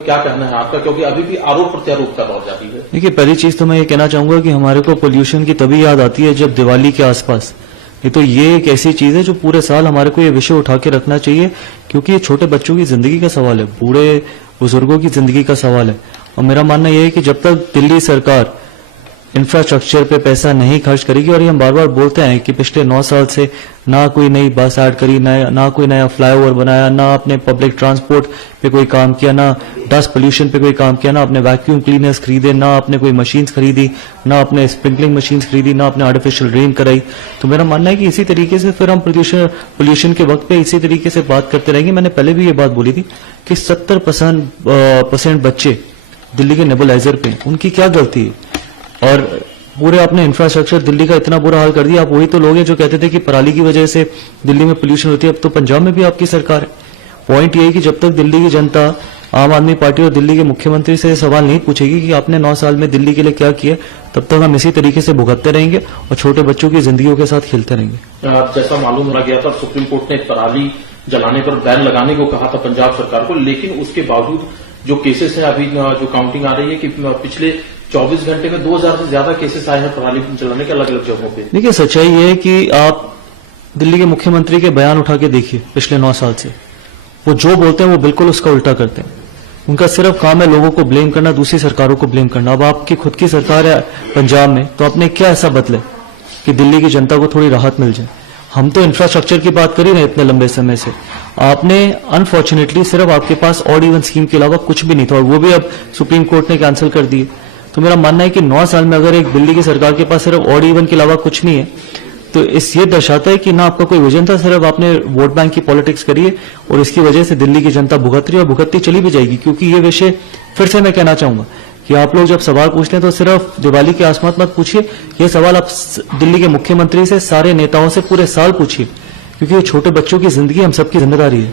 क्या कहना है आपका, क्योंकि अभी भी आरोप प्रत्यारोप का दौर जारी है। देखिए, पहली चीज तो मैं ये कहना चाहूंगा कि हमारे को पोल्यूशन की तभी याद आती है जब दिवाली के आसपास। ये तो ये एक ऐसी चीज है जो पूरे साल हमारे को ये विषय उठा के रखना चाहिए, क्योंकि ये छोटे बच्चों की जिंदगी का सवाल है, बूढ़े बुजुर्गों की जिंदगी का सवाल है। और मेरा मानना यह है कि जब तक दिल्ली सरकार इंफ्रास्ट्रक्चर पे पैसा नहीं खर्च करेगी, और ये हम बार बार बोलते हैं कि पिछले 9 साल से ना कोई नई बस ऐड करी, ना कोई नया फ्लाईओवर बनाया, ना आपने पब्लिक ट्रांसपोर्ट पे कोई काम किया, ना डस्ट पोल्यूशन पे कोई काम किया, ना आपने वैक्यूम क्लीनर्स खरीदे, ना आपने कोई मशीन्स खरीदी, ना आपने स्प्रिंकलिंग मशीन्स खरीदी, ना आपने आर्टिफिशियल रेन कराई। तो मेरा मानना है कि इसी तरीके से फिर हम पोल्यूशन के वक्त पे इसी तरीके से बात करते रहेंगे। मैंने पहले भी ये बात बोली थी कि 70% बच्चे दिल्ली के नेबुलाइजर पे, उनकी क्या गलती है? और पूरे आपने इंफ्रास्ट्रक्चर दिल्ली का इतना बुरा हाल कर दिया। आप वही तो लोग हैं जो कहते थे कि पराली की वजह से दिल्ली में पोल्यूशन होती है। अब तो पंजाब में भी आपकी सरकार है। पॉइंट ये है कि जब तक दिल्ली की जनता आम आदमी पार्टी और दिल्ली के मुख्यमंत्री से सवाल नहीं पूछेगी कि आपने 9 साल में दिल्ली के लिए क्या किया, तब तक हम इसी तरीके से भुगतते रहेंगे और छोटे बच्चों की जिंदगियों के साथ खेलते रहेंगे। जैसा मालूम हो गया था, सुप्रीम कोर्ट ने पराली जलाने पर बैन लगाने को कहा था पंजाब सरकार को, लेकिन उसके बावजूद जो केसेस है, अभी जो काउंटिंग आ रही है कि पिछले 24 घंटे में 2000 से ज्यादा केसेस आए हैं पराली जलाने के अलग अलग जगहों पे। देखिए, सच्चाई ये है कि आप दिल्ली के मुख्यमंत्री के बयान उठा के देखिए पिछले 9 साल से, वो जो बोलते हैं वो बिल्कुल उसका उल्टा करते हैं। उनका सिर्फ काम है लोगों को ब्लेम करना, दूसरी सरकारों को ब्लेम करना। अब आपकी खुद की सरकार है पंजाब में, तो आपने क्या ऐसा बदले कि दिल्ली की जनता को थोड़ी राहत मिल जाए? हम तो इंफ्रास्ट्रक्चर की बात कर ही रहे इतने लंबे समय से। आपने अनफॉर्चुनेटली सिर्फ आपके पास ऑड इवन स्कीम के अलावा कुछ भी नहीं था, और वो भी अब सुप्रीम कोर्ट ने कैंसिल कर दी। तो मेरा मानना है कि 9 साल में अगर एक दिल्ली की सरकार के पास सिर्फ ऑड इवन के अलावा कुछ नहीं है, तो ये दर्शाता है कि ना आपका कोई विजन था, सिर्फ आपने वोट बैंक की पॉलिटिक्स करी है, और इसकी वजह से दिल्ली की जनता भुगत रही है और भुगतती चली भी जाएगी। क्योंकि ये विषय फिर से मैं कहना चाहूंगा कि आप लोग जब सवाल पूछते हैं तो सिर्फ दिवाली के आसपास मत पूछिए, ये सवाल आप दिल्ली के मुख्यमंत्री से, सारे नेताओं से पूरे साल पूछिए, क्योंकि ये छोटे बच्चों की जिंदगी हम सबकी जिम्मेदारी है।